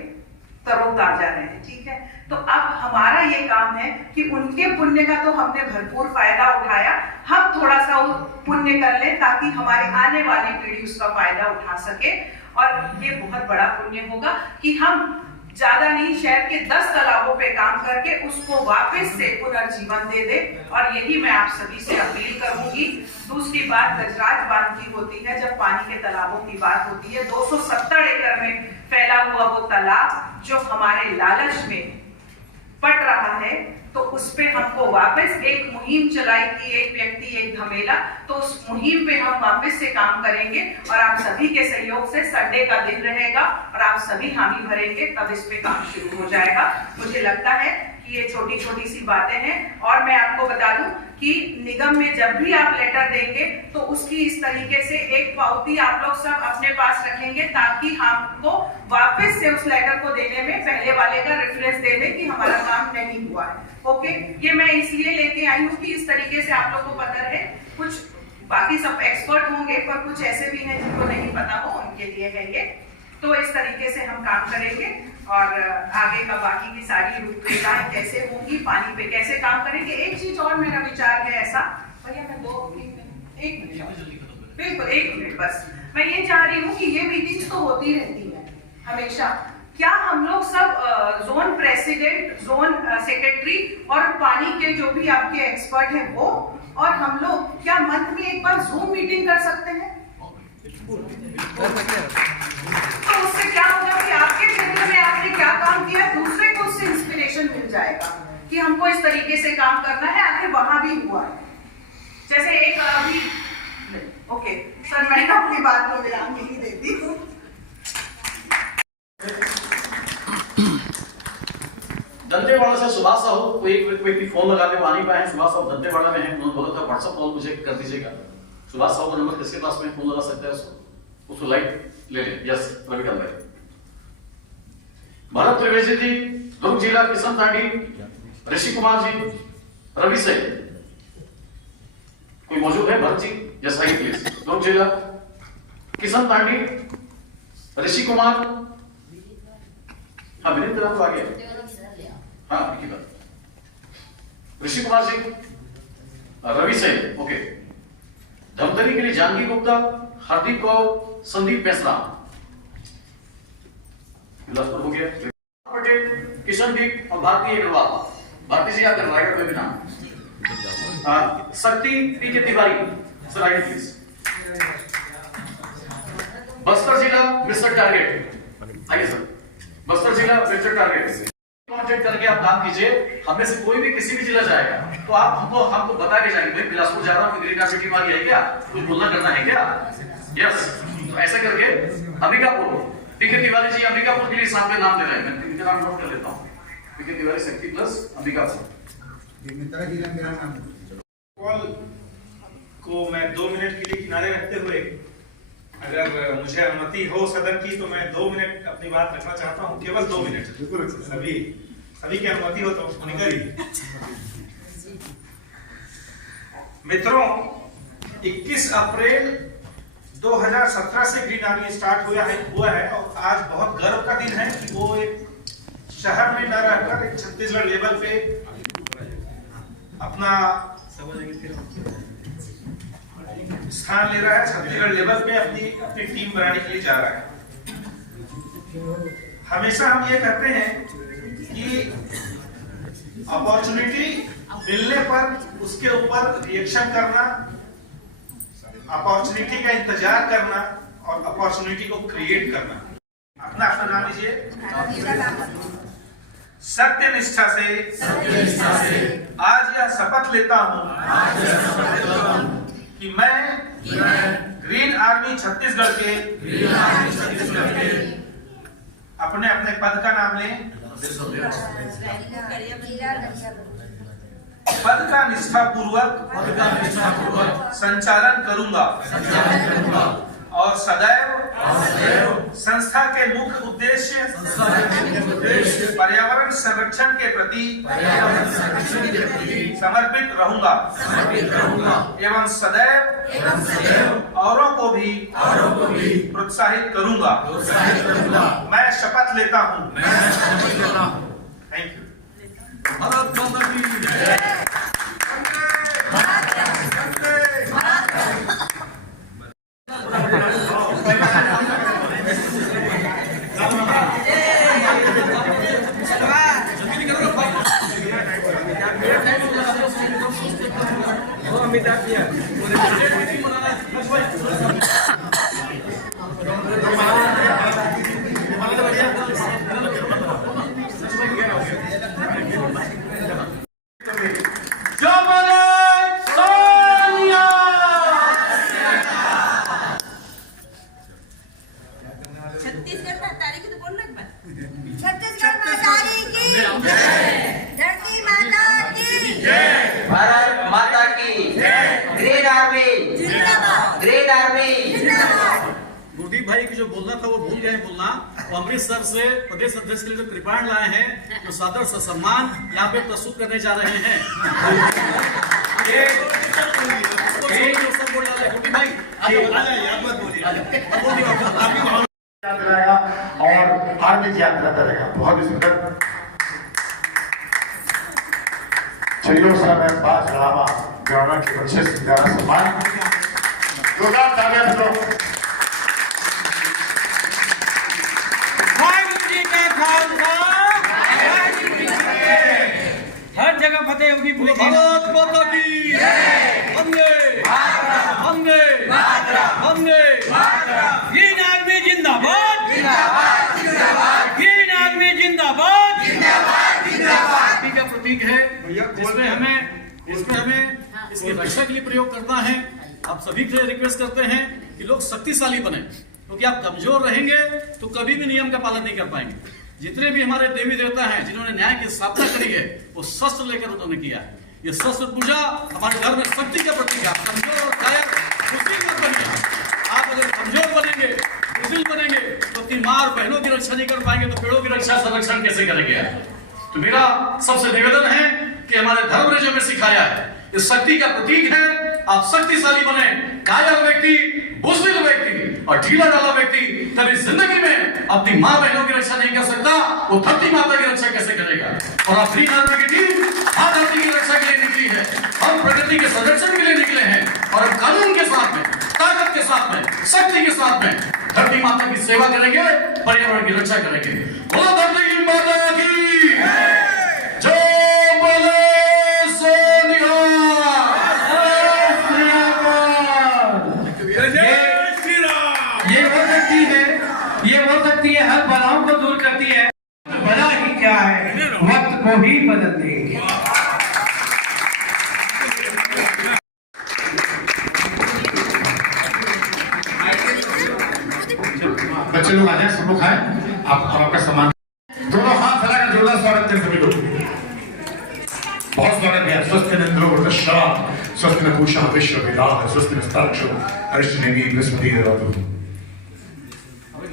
तरोताजा रहे। ठीक है, तो अब हमारा ये काम है कि उनके पुण्य का तो हमने भरपूर फायदा उठाया, हम थोड़ा सा पुण्य कर लें ताकि हमारे आने वाली पीढ़ी उसका फायदा उठा सके। और ये बहुत बड़ा पुण्य होगा कि हम ज्यादा नहीं, शहर के 10 तालाबों पे काम करके उसको वापस से पुनर्जीवन दे दे। और यही मैं आप सभी से अपील करूंगी। दूसरी बात गजराज बांध की होती है, जब पानी के तालाबों की बात होती है, 270 एकड़ में फैला हुआ वो तालाब जो हमारे लालच में पट रहा है, तो उस पे हमको वापस एक मुहिम चलाई कि एक व्यक्ति एक धमेला, तो उस मुहिम पे हम वापस से काम करेंगे और आप सभी के सहयोग से संडे का दिन रहेगा और आप सभी हामी भरेंगे, तब इस पे काम शुरू हो जाएगा। मुझे लगता है कि ये छोटी छोटी सी बातें हैं। और मैं आपको बता दूं कि निगम में जब भी आप लेटर देंगे तो उसकी इस तरीके से एक पावती आप लोग सब अपने पास रखेंगे ताकि हमको वापस से उस लेटर को देने में पहले वाले का रेफरेंस दे दे कि हमारा काम नहीं हुआ है। ओके, ये मैं इसलिए लेके आई हूँ कि इस तरीके से आप लोग को पता है। कुछ बाकी सब एक्सपर्ट होंगे पर कुछ ऐसे भी हैं जिनको नहीं पता हो, उनके लिए है ये। तो इस तरीके से हम काम करेंगे। और आगे का बाकी की सारी रूपरेखाएं कैसे होंगी, पानी पे कैसे काम करेंगे। एक चीज और मेरा विचार है ऐसा, भैया मैं एक मिनट बिल्कुल 1 मिनट बस, मैं ये चाह रही हूँ कि ये मीटिंग्स तो होती रहती है हमेशा, क्या हम लोग सब जोन प्रेसिडेंट, जोन सेक्रेटरी और पानी के जो भी आपके एक्सपर्ट हैं वो, और हम लोग क्या मंथ में एक बार जूम मीटिंग कर सकते हैं? तो उससे क्या होगा कि आपके क्षेत्र में आपने क्या काम किया, दूसरे को उससे इंस्पिरेशन मिल जाएगा कि हमको इस तरीके से काम करना है, आखिर वहां भी हुआ है। जैसे एक अभी ओके सर, मैं अपनी बात को विराम नहीं देती हूँ। दंतेवाड़ा से सुभाष साहू, कोई एक व्यक्ति फोन लगा के आ नहीं पाए। सुभाष साहू दंतेवाड़ा में है, उन्होंने बोला था व्हाट्सएप कॉल मुझे कर दीजिएगा। सुभाष साहू का नंबर किसके पास में फोन लगा सकता है उसको लाइव ले लें। यस रवि भाई, भरत त्रिवेदी जी, दुर्ग जिला, किशन तांडी, ऋषि कुमार जी, रवि से कोई मौजूद है? भरत जी यस आइए प्लीज। दुर्ग जिला, किशन तांडी, ऋषि कुमार, हाँ विनीत राम तो आ गया, हाँ ऋषि कुमार जी, रवि से ओके। धमतरी के लिए जानकी गुप्ता, हार्दिक कौर, संदीप पेसरा, बिलासपुर हो गया। पटेल, किशन दीप और भारती अग्रवाल। भारती जी आपका राइडर वेबिनार। शक्ति पी के तिवारी सर आइए प्लीज। बस्तर जिला मिस्टर टारगेट, आइए सर। बस्तर जिला मिस्टर टारगेट कॉन्टेक्ट करके आप काम कीजिए। हमें से कोई भी किसी भी जिला जाएगा तो आप हमको बता के जाएंगे भाई बिलासपुर जा रहा हूँ, ग्रीन कार्ड टीम आ गई है क्या, कुछ बोलना करना है क्या? यस, तो ऐसा करके अंबिकापुर, पीके तिवारी जी अंबिकापुर के लिए साथ में नाम दे रहे हैं, मैं इनका नाम नोट कर लेता हूँ। पीके तिवारी शक्ति प्लस अंबिकापुर। कॉल को मैं 2 मिनट के लिए किनारे रखते हुए, अगर मुझे अनुमति हो सदन की तो मैं 2 मिनट अपनी बात रखना चाहता हूँ, केवल 2 मिनट। सभी की अनुमति हो तो निकलिए। मित्रों, 21 अप्रैल 2017 से ग्रीन आर्मी स्टार्ट हुआ है और आज बहुत गर्व का दिन है कि वो एक शहर में न रहकर एक छत्तीसगढ़ लेवल पे अपना स्थान ले रहा है, छत्तीसगढ़ लेवल पे अपनी टीम बनाने के लिए जा रहा है। हमेशा हम ये कहते हैं कि अपॉर्चुनिटी मिलने पर उसके ऊपर रिएक्शन करना, अपॉर्चुनिटी का इंतजार करना और अपॉर्चुनिटी को क्रिएट करना। अपना नाम लीजिए। सत्य निष्ठा से आज यह शपथ लेता हूँ कि मैं ग्रीन आर्मी छत्तीसगढ़ के अपने अपने पद का नाम लें, पद का निष्ठापूर्वक संचालन करूंगा और सदैव संस्था के मुख्य उद्देश्य पर्यावरण संरक्षण के प्रति समर्पित रहूंगा एवं सदैव औरों को भी प्रोत्साहित करूंगा। मैं शपथ लेता हूं। Thank you. भारत माता की जय। गुरदीप भाई की जो बोलना था वो भूल गए बोलना। वो अमृतसर से प्रदेश अध्यक्ष के लिए जो कृपाण लाए हैं, जो सादर से सम्मान यहाँ पे प्रस्तुत करने जा रहे हैं। गुरदीप भाई कराया और आर्मी की यात्रा करेगा। बहुत ही सुंदर चलिए समय बात चढ़ावा ग्रामा के बच्चे सिंगारा सम्मान हर जगह फतेह होगी। भारत माता की वंदे वंदे वंदे। ग्रीन आर्मी जिंदाबाद ग्रीन आर्मी जिंदाबाद। शक्ति का प्रतीक है जिसमें हमें इसकी रक्षा के लिए प्रयोग करना है। आप सभी से रिक्वेस्ट करते हैं कि लोग शक्तिशाली बने, क्योंकि आप कमजोर रहेंगे तो कभी भी नियम का पालन नहीं कर पाएंगे। जितने भी हमारे देवी देवता हैं जिन्होंने न्याय की स्थापना करी है वो शस्त्र लेकर उन्होंने किया है। ये शस्त्र पूजा हमारे घर में शक्ति का प्रतीक है। कमजोर और कायर मुस्लिम मत बनिए। आप अगर कमजोर बनेंगे, मुस्लिम बनेंगे तो अपनी माँ और बहनों की रक्षा नहीं कर पाएंगे तो पेड़ों की रक्षा संरक्षण कैसे करेंगे। तो मेरा सबसे निवेदन है कि हमारे धर्म ने जो हमें सिखाया है इस शक्ति का प्रतीक है। आप शक्तिशाली बने। कायर व्यक्ति, बुज़दिल व्यक्ति और ढीला ढाला व्यक्ति कभी जिंदगी में अपनी माँ बहनों की रक्षा नहीं कर सकता। वो धरती माता की रक्षा कैसे करेगा। और आप ग्रीन आर्मी की टीम हाँ धरती की रक्षा के लिए निकली है। हम प्रकृति के संरक्षण के लिए निकले हैं और हम कानून के साथ में, ताकत के साथ में, शक्ति के साथ में धरती माता की सेवा करेंगे, पर्यावरण की रक्षा करेंगे। वो धरती की माता की जो बोले सो ये वो शक्ति है हर बलाओं को दूर करती है। बला ही क्या है, वक्त को ही बदल देंगे। बच्चे लोग आ जाए, सब लोग आए। आप आपका सम्मान दोनों हाथ फैलाकर जोरदार स्वागत करें सभी लोग। बहुत स्वागत है। स्वस्थ नेन्द्रो वृषभ स्वस्थ न पूषा विश्व विराह स्वस्थ नस्ताक्षो अर्शनेमी बृहस्पतिर्वातु।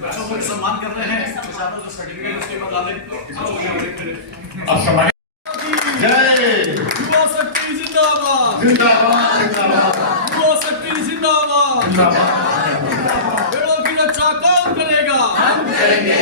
बच्चों को सम्मान कर रहे हैं। जो सर्टिफिकेट उसके बाद डालें। अब सम्मान जय युवा शक्ति जिंदाबाद जिंदाबाद जिंदाबाद युवा शक्ति जिंदाबाद। जिंदाबाद। पेड़ों की रक्षा कौन करेगा। हम करेंगे